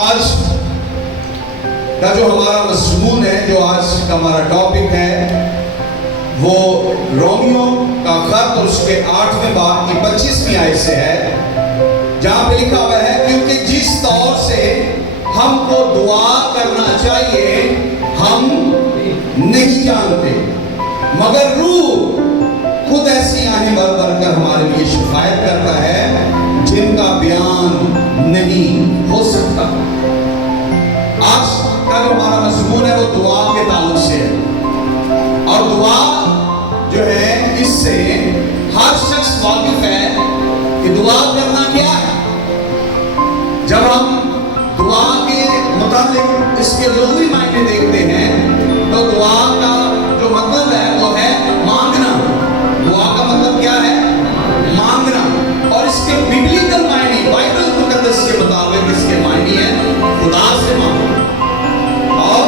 آج کا جو ہمارا مضمون ہے، جو آج کا ہمارا ٹاپک ہے، وہ رومیو کا خط اور اس کے 8ویں باب کی 25ویں آیت سے ہے، جہاں پہ لکھا ہوا ہے کیونکہ جس طور سے ہم کو دعا کرنا چاہیے ہم نہیں جانتے، مگر روح خود ایسی آہیں بھر بھر کر ہمارے لیے شفاعت کرتا ہے جن کا بیان نہیں ہو سکتا۔ آج کا جو ہمارا مضمون ہے وہ دعا کے تعلق سے ہے، اور دعا جو ہے اس سے ہر شخص واقف ہے کہ دعا کرنا کیا ہے۔ جب ہم دعا کے متعلق اس کے لغوی معنی دیکھتے ہیں تو دعا کا جو مطلب ہے وہ ہے مانگنا۔ دعا کا مطلب کیا ہے؟ مانگنا۔ اور اس کے ببلیکل معنی، بائبل مقدس کے مطابق اس کے معنی ہے خدا سے مانگنا، اور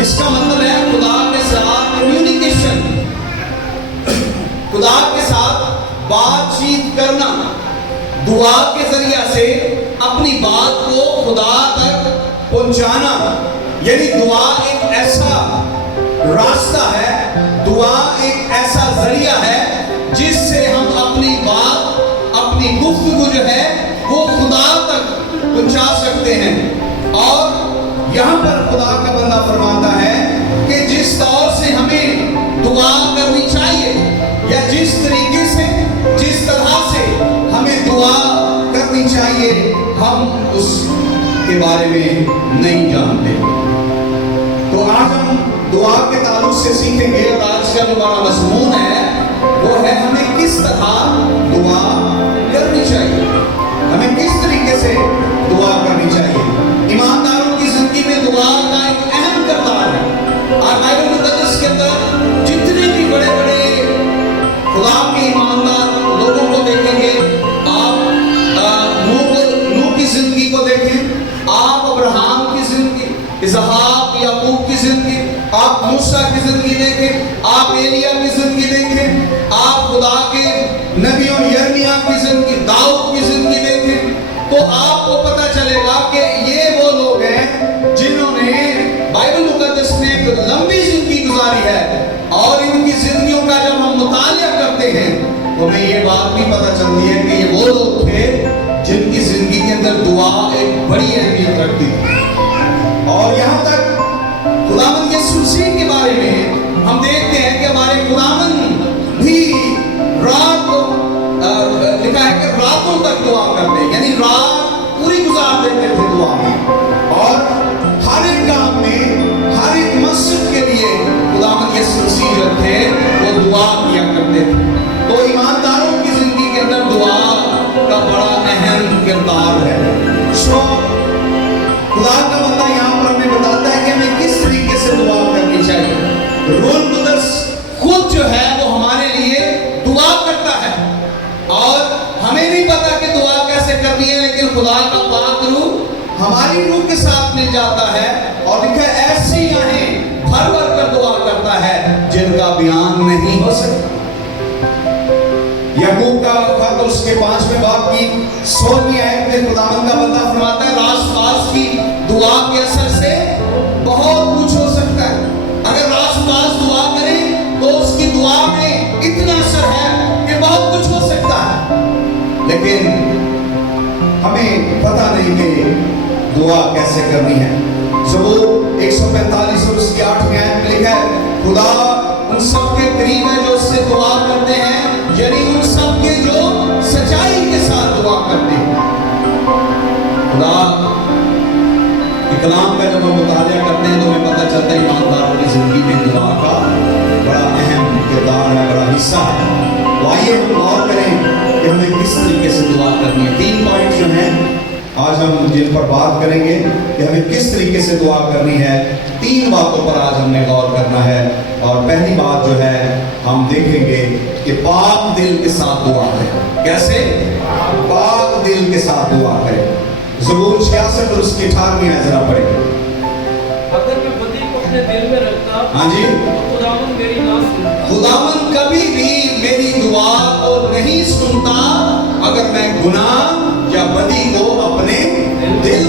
اس کا مطلب ہے خدا کے ساتھ کمیونیکیشن، خدا کے ساتھ بات چیت کرنا، دعا کے ذریعہ سے اپنی بات کو خدا تک پہنچانا۔ یعنی دعا ایک ایسا راستہ ہے، دعا ایک ایسا ذریعہ ہے جس سے ہم اپنی بات، اپنی گفتگو جو ہے وہ خدا تک پہنچا سکتے ہیں۔ اور یہاں پر خدا کا بندہ فرماتا ہے کہ جس طور سے ہمیں دعا کرنی چاہیے، یا جس طریقے سے، جس طرح سے ہمیں دعا کرنی چاہیے، ہم اس کے بارے میں نہیں جانتے۔ تو آج ہم دعا کے تعلق سے سیکھیں گے، اور آج کا جو ہمارا مضمون ہے وہ ہے ہمیں کس طرح دعا کرنی چاہیے، ہمیں کس طریقے سے دعا کرنی چاہیے۔ ایمانداروں کی زندگی میں دعا کا ایک اہم کردار ہے، اور بائبل مقدس کے اندر جتنے بھی بڑے بڑے خدا کے ایماندار لوگوں کو دیکھیں گے، آپ نوح کی زندگی کو دیکھیں، آپ ابراہیم کی زندگی، اسحاق یعقوب کی زندگی، آپ موسیٰ کی زندگی دیکھیں، آپ ایلیا کی زندگی دیکھیں، آپ خدا کے نبیوں یرمیہ کی زندگی، داؤد کی زندگی دیکھیں، تو آپ کو پتہ چلے گا کہ یہ وہ لوگ ہیں جنہوں نے بائبل مقدس میں ایک لمبی زندگی گزاری ہے، اور ان کی زندگیوں کا جب ہم مطالعہ کرتے ہیں تو ہمیں یہ بات بھی پتہ چلتی ہے کہ یہ وہ لوگ تھے جن کی زندگی کے اندر دعا ایک بڑی اہمیت رکھتی تھی۔ اور یہاں تک خداوند یسوع مسیح کے بارے میں ہم دیکھتے ہیں کہ ہمارے خداوند بھی رات کو لکھا ہے کہ راتوں تک دعا کرتے، یعنی رات پوری گزار دیتے تھے دعا میں، اور ہر ایک کام میں، ہر ایک مسجد کے لیے خداوند یسوع مسیح جو تھے وہ دعا کیا کرتے تھے۔ تو ایمانداروں کی زندگی کے اندر دعا کا بڑا اہم کردار ہے۔ خدا کا بندہ یہاں پر ہمیں بتاتا ہے کہ ہمیں کس طریقے سے دعا کرنی چاہیے۔ روح القدس خود جو ہے وہ ہمارے لیے دعا کرتا ہے، اور ہمیں نہیں پتا کہ دعا کیسے کرنی ہے، لیکن خدا کا پاک روح ہماری روح کے ساتھ مل جاتا ہے، اور لکھا ہے ایسی آہیں بھر بھر کر دعا کرتا ہے جن کا بیان نہیں ہو سکتا۔ یعقوب کا خط اور اس کے 5ویں باب کی 16ویں آیت میں خداوند کا بندہ فرماتا ہے راست باز کی دعا کے اثر سے بہت کچھ ہو سکتا ہے۔ اگر راست باز دعا کرے تو اس کی دعا میں اتنا اثر ہے کہ بہت کچھ ہو سکتا ہے، لیکن ہمیں پتہ نہیں کہ دعا کیسے کرنی ہے۔ زبور 145 اور اس کی 8ویں آیت میں لکھا ہے خدا ان سب کے قریب ہے جو اس سے دعا کرتے ہیں، یعنی ان سب کے جو سچائی کے ساتھ دعا کرتے ہیں۔ خدا کے کلام کا جب ہم مطالعہ کرتے ہیں تو ہمیں پتہ چلتا ہے ایمانداروں کی زندگی میں دعا کا بڑا اہم کردار ہے، بڑا حصہ ہے۔ تو آئیے ہم غور کریں کہ ہمیں کس طریقے سے دعا کرنی ہے۔ 3 پوائنٹ جو ہیں آج ہم جن پر بات کریں گے کہ ہمیں کس طریقے سے دعا کرنی ہے، 3 باتوں پر آج ہم نے غور کرنا ہے۔ اور پہلی بات جو ہے ہم دیکھیں گے کہ پاک دل کے ساتھ دعا کریں۔ کیسے؟ پاک دل کے ساتھ دعا کریں۔ زبور 66 اور اس کی 18ویں آیت ذرا پڑھیں۔ اگر میں بدی کو اپنے دل میں رکھتا، ہاں جی، تو خداوند میری نہ سنتا۔ خداوند کبھی بھی میری دعا کو نہیں سنتا اگر میں گناہ یا بدی کو اپنے دل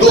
2